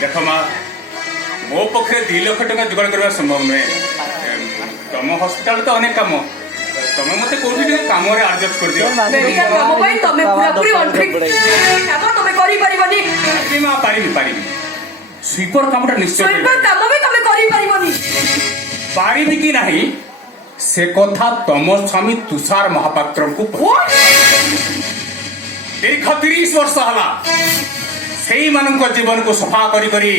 देख माँ मो पक्षे 2 लाख टका जुगाड़ करवा संभव नुहे तुम हस्पिटाल तो अनेक काम तुम मत कौटी काम एडजस्ट कर दियो मेडिकल काम ପାଇଁ ତମେ ପୁରା ପୁରି ଅନଫିଟ୍ କାମ ତମେ କରିପାରିବନି अरे माँ पारिबी स्वीपर कामटा निश्चय ସ୍ୱିପର କାମ ବି ତମେ କରିପାରିବନି पारिबी कि नहीं से कथा तम स्वामी तुषार महापात्र को दीर्घ 30 वर्ष हला से जीवन को सफा करी करी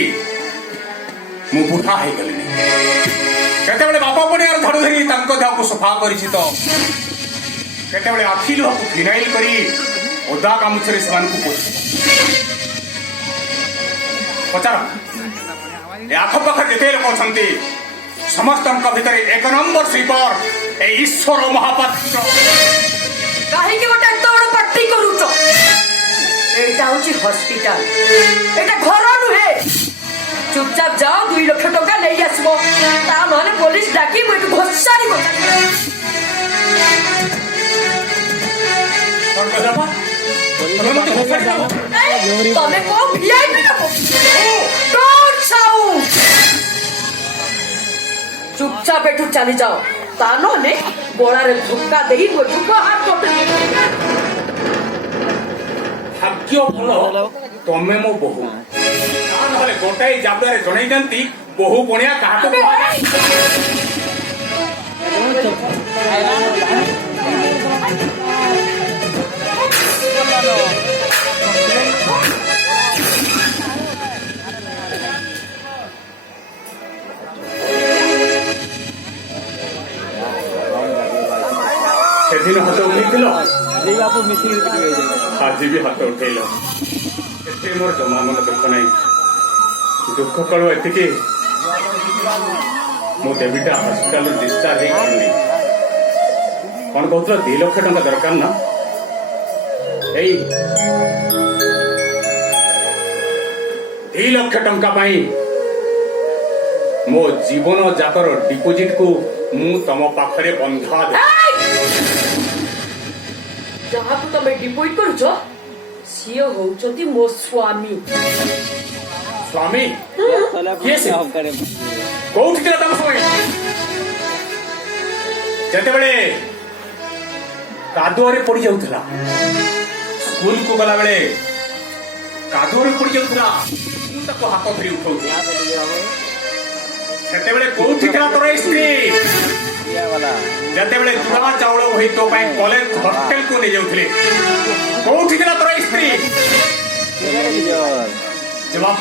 मु बुढ़ा हो गली केते बापा पड़ियार झाड़ू धरी देह को सफा करी तो केते आखि लुह को फिनाइल करी ओदा गामुछरे से पचार आखपाख जिते लोक अच्छा समस्त भीतर 1 नंबर स्वीपर ए ईश्वर महापात्र कहीं गोटे एत बड़ पार्टी करूच एटा होची हॉस्पिटल एटा घर नुहे चुपचाप जाओ 2 लाख टका ले आसबो ता नले पुलिस डाकी मु घोषारी मत कौन कह जाबा तमे को वीआईपी नको डोंट साउंड चुपचाप एठू चली जाओ ता नले गोड़ारे धक्का देई मो जुबा हाथ कटे भाग्य भल तमे मो बहु ना गोटाई जाबदारे जणई दंती बहु बणिया काहा सेदिन हाथ उठेल आज भी हाथ उठेल एते मोर जमा मन दुख ना दुख कल एति मो देवीटा हस्पिटाल डिस्चार्ज कौन कहते 2 लाख टका दरकार ना यही 2 लाख टंका मो जीवन जाकर डिपोजिट को मु तम पाखरे बंधा दे जहाँ को तमे डिपोजिट करूछ सिए होउछती मो स्वामी स्वामी किए से कोउठ के तम समय जते बेले कादुआरे पड़ी जाउथला स्कूल को गला बेले कादुआरे पड़ी जाउथला तू तको हाथ धरी उठौथला जते बेले कोउठ के तोर स्त्री जते बेले चूड़ा चाउल होई तो पाई कॉलेज हॉस्टल को ले जाउथले कोउठ के तोर स्त्री जवाब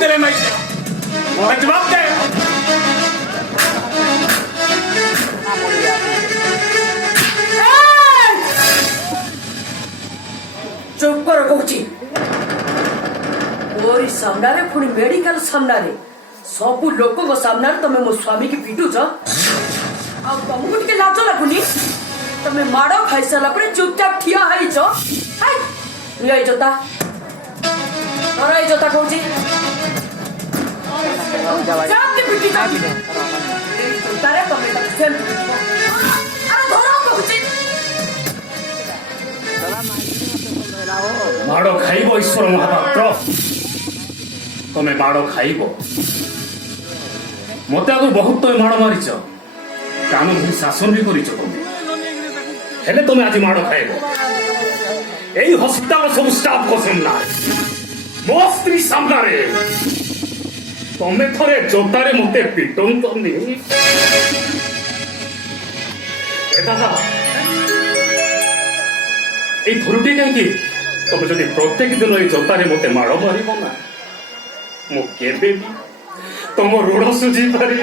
दे रे मैं जवाब दे चुप कर कहूची मोरी सामने पुणी मेडिकल सामने सबू लोक सामने तमे मो स्वामी की पिटुच तुमको टे लाज लगुनि तमे माड़ खाई सारा चुपचाप ठिया है जोता और जोता कहूची माड़ खाइब ईश्वर महापात्र तमे माड़ खाइब मत आगे बहुत तो माड़ मारिच कानून भी शासन भी कर तुम आज माड़ खाइब यही हस्पिटाल सब स्टाफ को सामना मो स्त्री सामने तमे थरे जोतारे मते पिटन तमे दादा ये थरुटी कहीं तुम जब प्रत्येक दिन ये जोतारे मते माड़ मार ना मुझे तुम ऋण सुझी पारि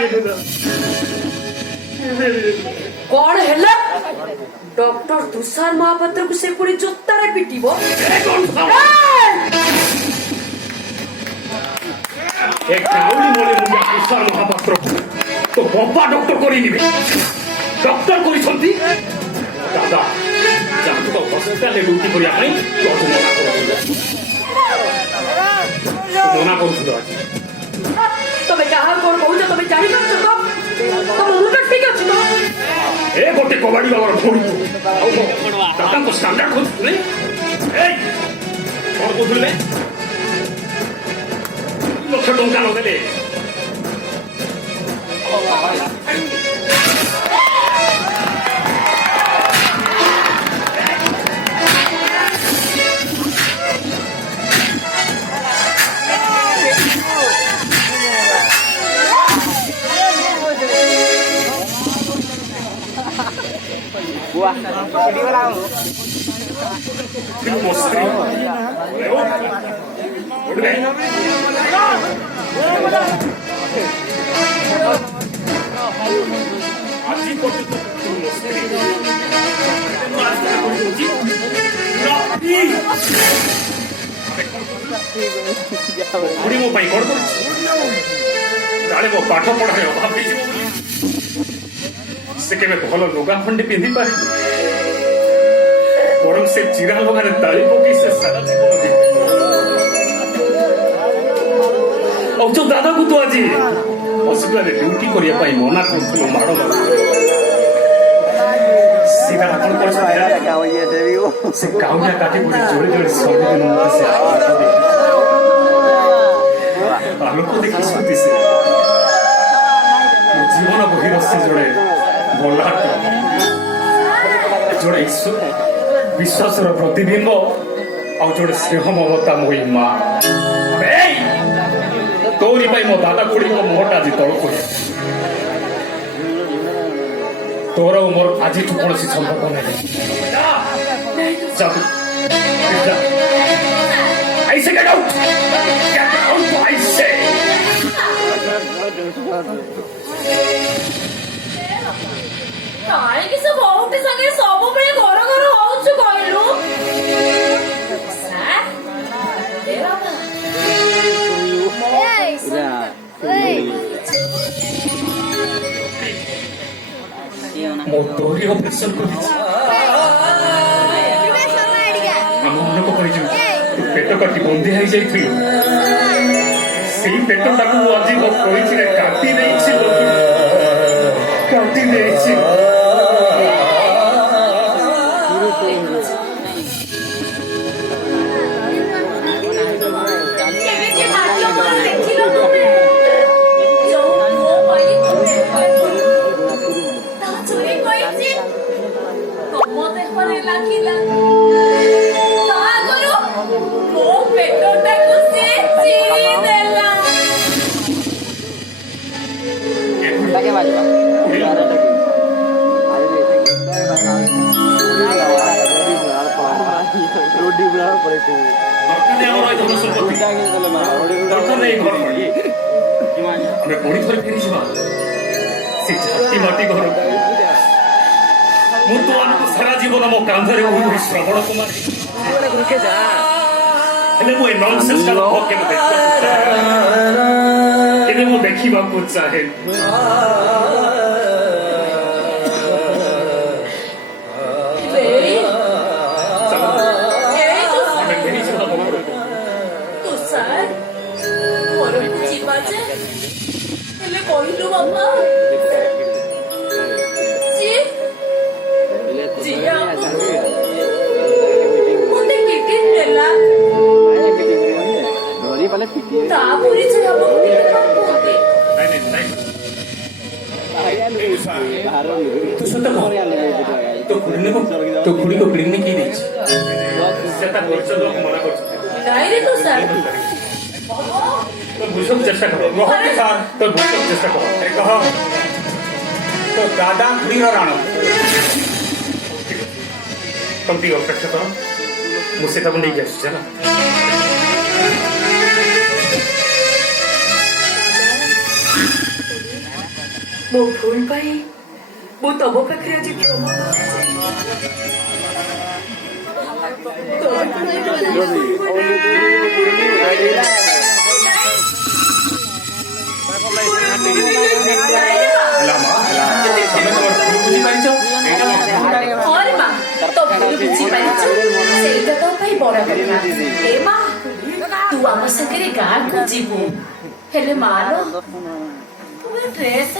कौन है डॉक्टर तुषार महापात्र को से पूरी जोतारे पिटिबो एक गाउली मोले मुझे तुषार महापात्र तो बप्पा डॉक्टर करी निबे डॉक्टर करी छंती दादा जहाँ तो हॉस्पिटल ड्यूटी करिया पई मना करू आज तमे कहा कोन कहू तमे जानि न तो तुम मुंड ठीक अछि तो ए गोटे कबाड़ी बाबर फोड़ी दादा को स्टैंडर्ड खोज नहीं ए और बोलले ଲକ୍ଷ ଟଙ୍କା ନଦେଲେ Buah, di malam. ମୋ ସ୍ତ୍ରୀ ଆଜି ପର୍ଯ୍ୟନ୍ତ ମୋ ସ୍ତ୍ରୀ ବୁଢ଼ୀ ମୋ ପାଇଁ କଣ କରୁଛି କାଳେ ମୋ ପାଠ ପଢ଼ାରେ ଅଭାବ ହେଇଯିବ ବୋଲି ସେ କେବେ ଭଲ ଲୁଗା ଖଣ୍ଡେ ପିନ୍ଧି ପାରେ ବରଂ ସେ ଚିରା ଲଗାରେ ତାଳି ପକେଇ ସେ ସାରା ଜୀବନ ଆଉ ଯୋଉ ଦାଦାକୁ ତୁ ଆଜି ହସ୍ପିଟାଲରେ ଡ୍ୟୁଟି କରିବା ପାଇଁ ମନା କରୁଥିଲୁ ମାଡ଼ ସିଧା ଆପଣ କରିଛନ୍ତି Kau iya Dewi. ସେ କାଉଁଟା କାଟି ପଡ଼ି ଜୋରେ ଜୋରେ ସବୁଦିନ ମତେ ସେ ଆଲୋକ ଦେଖିଛନ୍ତି ସେ ମୋ ଜୀବନ ବହିର ସେ ଜଣେ ବଲାଟ ଜଣେ ଈଶ୍ୱର ବିଶ୍ୱାସର ପ୍ରତିବିମ୍ବ ଆଉ ଜଣେ ସ୍ନେହ ମମତା ମୋହି ମା ତୋରି ପାଇଁ ମୋ ଦାଦା ଖୁଡିଙ୍କ ମୁହଁଟା ଆଜି ତଳକୁ ତୋର ମୋର ଆଜିଠୁ କୌଣସି ସମ୍ପର୍କ ନାହିଁ I say get out! Get out, I say! କାହିଁକି ସେ ବୋଉଟି ସାଙ୍ଗେ ସବୁବେଳେ ଘର ଘର ହଉଛୁ କହିଲୁ ମୋ ତୋରି ଅପରେସନ କରିଛି ଆମ ମନକୁ କହିଛୁ ତୁ ପେଟ କାଟି ବନ୍ଦୀ ହେଇଯାଇଥିଲୁ ସେଇ ପେଟଟାକୁ ମୁଁ ଆଜି ମୋ କହିଛିରେ କାଟି ଦେଇଛି କାଟି ଦେଇଛି Pakai baju. Rudi berapa itu? ଦରକାର ଆମର ଏଇ ଧନ ସମ୍ପତ୍ତି ଦରକାର ନାହିଁ ଘର ବାଡ଼ି ଆମେ ପୁଣି ଥରେ ଫେରିଯିବା ସେ ଝାଟି ମାଟି ଘର ମୁଁ ତୁମମାନଙ୍କୁ ସାରା ଜୀବନ ମୋ କାନ୍ଧରେ ଉଡ଼ି ଶ୍ରବଣ କୁମାର ହେଲେ ମୁଁ ଏ ନନ୍ସେନ୍ସ କେବେ ମୁଁ ଦେଖିବାକୁ ଚାହେଁ କହିଲୁ ବାପା ମୋତେ କିଟି ନେଲା ତାପରେ ଯେ ଆମ ତୁ ସତ ତୋ ଖୁଡିକୁ କ୍ଲିନିକ କି ଦେଇଛି ସେ ତା ଖର୍ଚ୍ଚ ଦେବାକୁ ମନା କରୁଛି ନାଇଁ ରେ ତୁ ସାର୍ तो बुझक चेष्टा करो रोहन सार तो बुझक चेष्टा करो कह तो दादा खुड़ीर राण तुम टी अपेक्षा करो मुझसे तब नहीं गया चला ମୋ ଭୁଲ ପାଇଁ ମୁଁ ତମ ପାଖରେ ଆଜି କ୍ଷମା ତୁ ଆମ ସାଙ୍ଗରେ ଗାଁକୁ ଯିବୁ ହେଲେ ମାର ଡ୍ରେସ୍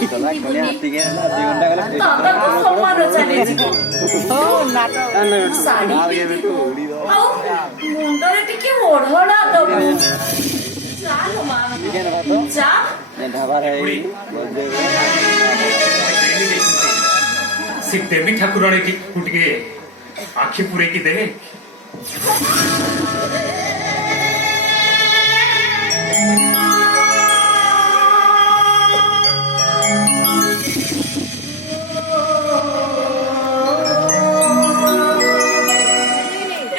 ଦାଦାକୁ ସମାନ ଚାଲିଯିବୁ ଶାଢୀ ପିନ୍ଧିବୁ ଆଉ ମୁଣ୍ଡରେ ଟିକେ ଓଢଣା ଦବୁ ଚାଲ ମା ଚିକେନ ଭାତ ଚା ଢାବାରେ ବୁଢ଼ୀ। ବଜେଇବେ। ସେ ଦେବୀ ଠାକୁରାଣୀ କୁ ଟିକେ ଆଖି ପୁରେଇକି ଦେ।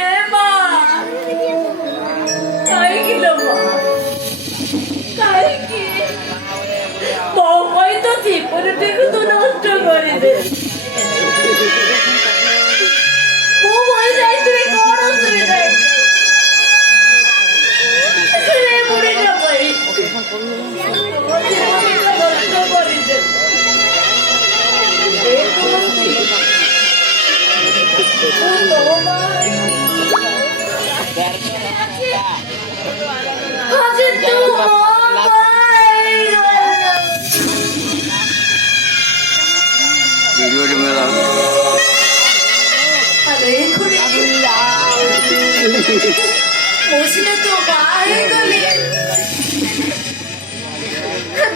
ଏ ମା କାହିଁକି ଲୋ ମା କାହିଁକି ମୋ ପାଇଁ ତ ଜୀବନଟିକୁ ତୁ ନଷ୍ଟ କରିଦେ। ମୁଁ ମରି ଯାଇଥିଲି କଣ ଅସୁବିଧା ସେ ବୁଢ଼ୀଟା ପାଇଁ ମୋ ଜୀବନଟା ନଷ୍ଟ କରିଦେ। ଏ କୌଣସି ଭିଡ଼ିଓଟି ମିଳିଲା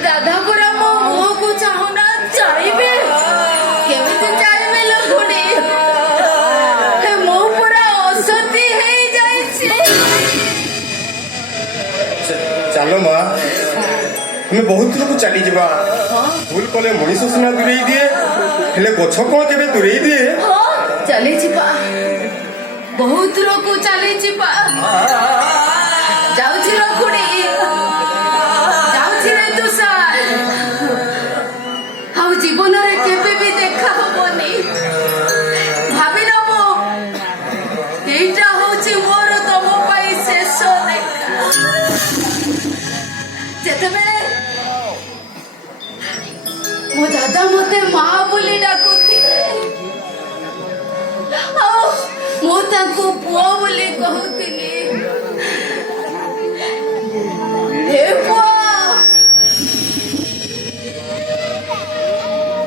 ଦାଦା ପୁରା ମୋ ମୁହଁକୁ ଚାହୁଁନା ଚାହିଁବେ କେମିତି ଚାହିଁବେ ଲୋକଟି ମୋ ପୁରା ଅସତି ହେଇଯାଇଛି। ଚାଲ ମା ଆମେ ବହୁତ ଲୋକ ଚାଲିଯିବା। ଭୁଲ କଲେ ମଣିଷ ସିନା ଦୂରେଇ ଦିଏ, ହେଲେ ଗଛ କଣ କେବେ ଦୂରେଇ ଦିଏ? ହଁ ଚାଲିଯିବା ବହୁତ ଦୂରକୁ ଚାଲିଯିବା। ଯାଉଛି ରଖୁଣି ଯାଉଛି ରେ ତୁଷାର ଆଉ ଜୀବନରେ କେବେ ବି ଦେଖା ହବନି। ଭାବି ନବ ଏଇଟା ହଉଛି ମୋର ତମ ପାଇଁ ଶେଷ ଦେଖା। ଯେତେବେଳେ ମୋ ଦାଦା ମତେ ମା ବୋଲି ଡାକୁଥିଲେ ଆଉ ମୁଁ ତାଙ୍କୁ ପୁଅ ବୋଲି କହୁଥିଲି।